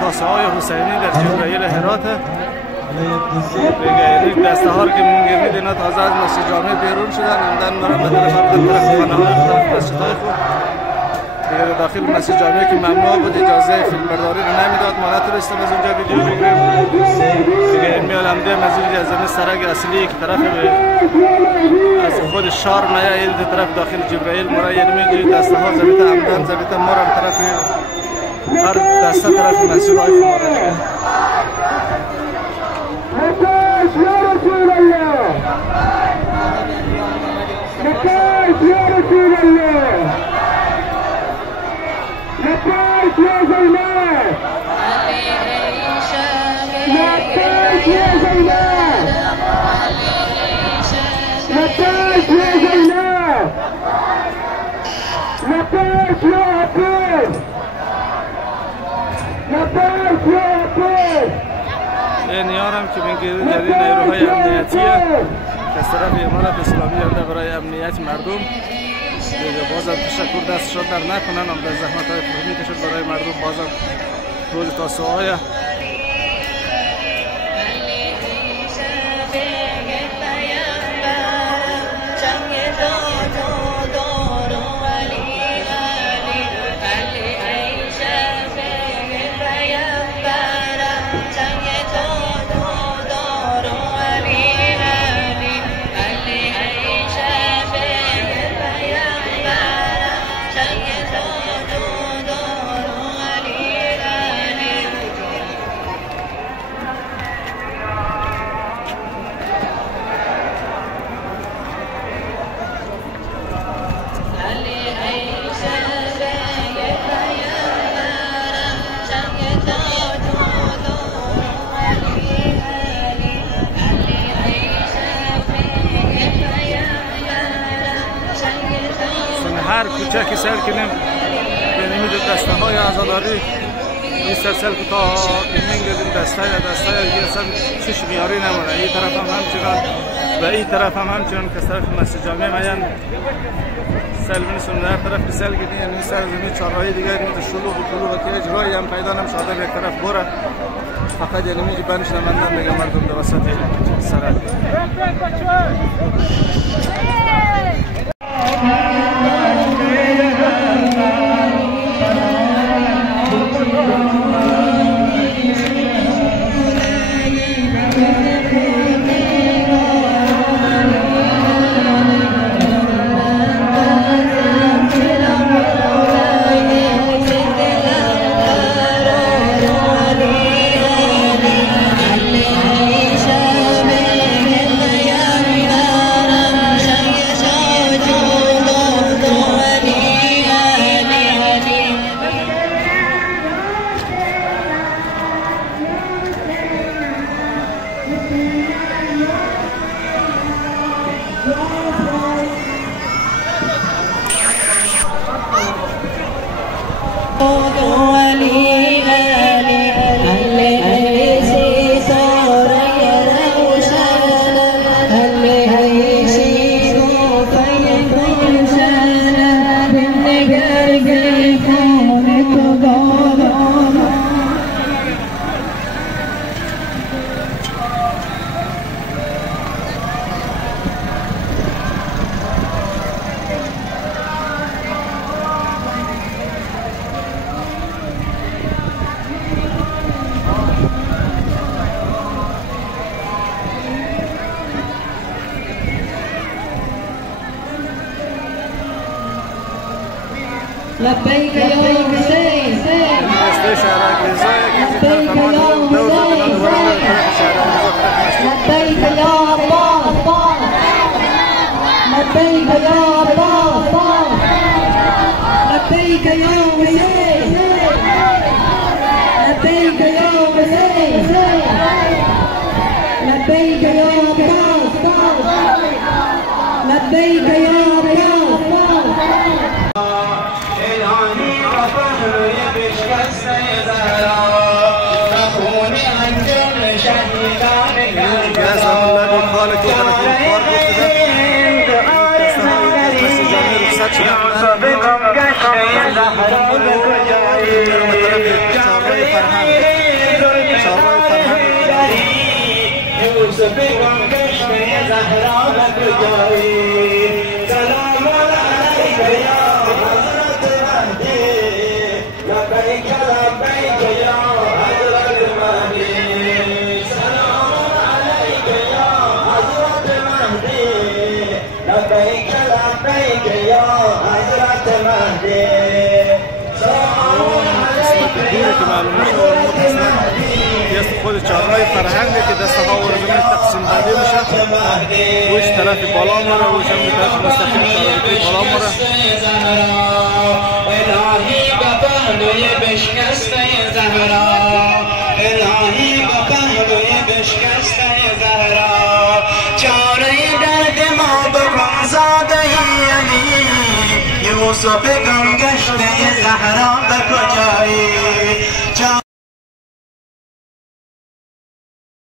تاسه‌های حسینی در جبرائیل هرات دیگه دسته ها که می‌گیرید اینا تازه از مسجد جامع بیرون شدن عمدن مرا به طرف خانه‌های مسجدهای خود دیگه داخل مسجد جامع که ممنوع بود اجازه فیلم برداری رو نمیداد ما نتونستیم از اونجا ویدیو بگیریم دیگه علمی علمده مسجد از این سرک اصلی که طرف از خود شار میاد این طرف داخل جبرائیل مرا یعنی می‌گیرید دسته ها زبیت عمدن زبیت مرا طرف هر دسته طرف مسجد های خماره نتاج يا رسول الله نتاج يا رسول الله نتاج يا زينب نتاج يا زينب نتاج يا زينب نتاج يا عبيد نتاج يا عبيد این یارم که بینگیری در این نیروهای امنیتیه که از طرف امارت اسلامی هم برای امنیت مردم بازم تشکر دستشان در نکنن هم در زحمت های فرمی کشد برای مردم بازم روز تاسوهای هر کوچه که سر کنیم به نمید دسته های عزاداری این سلسل که تا میگردیم دسته یه سر چش میاری نمونه این طرف هم همچنان و این طرف هم همچنان که طرف مسجد جامع میان سلمین سن هر طرف که سل گیدین یعنی سر زمین چهارراهی دیگر میده شلوغ و طلوع و که اجرایی هم پیدا نمیشه آدم یک طرف بره فقط یعنی میگه بنش نمندن دیگه مردم در وسط سرک لبيك يا حسين لبيك يا حسين لبيك يا عباس لبيك يا عباس لبيك يا حسين لبيك يا حسين لبيك يا عباس لبيك يا عباس یوسف گم گشته زهرا به کجایی سلام علیک یا حضرت مهدی لبیک لبیک یا حضرت مهدی سلام علیک یا حضرت مهدی لبیک لبیک یا حضرت مهدی سلام علیک یا حضرت مهدی خود چهارراه فرهنگی که دست ها و زمین تقسیم داده میشه وش طرف بالا مره وش هم طرف مستقیم چهارراه بالا مره الهی به پهلوی بشکسته زهرا الهی به پهلوی بشکسته زهرا چاره درد ما بکن زاده علی یوسف گم گشته زهرا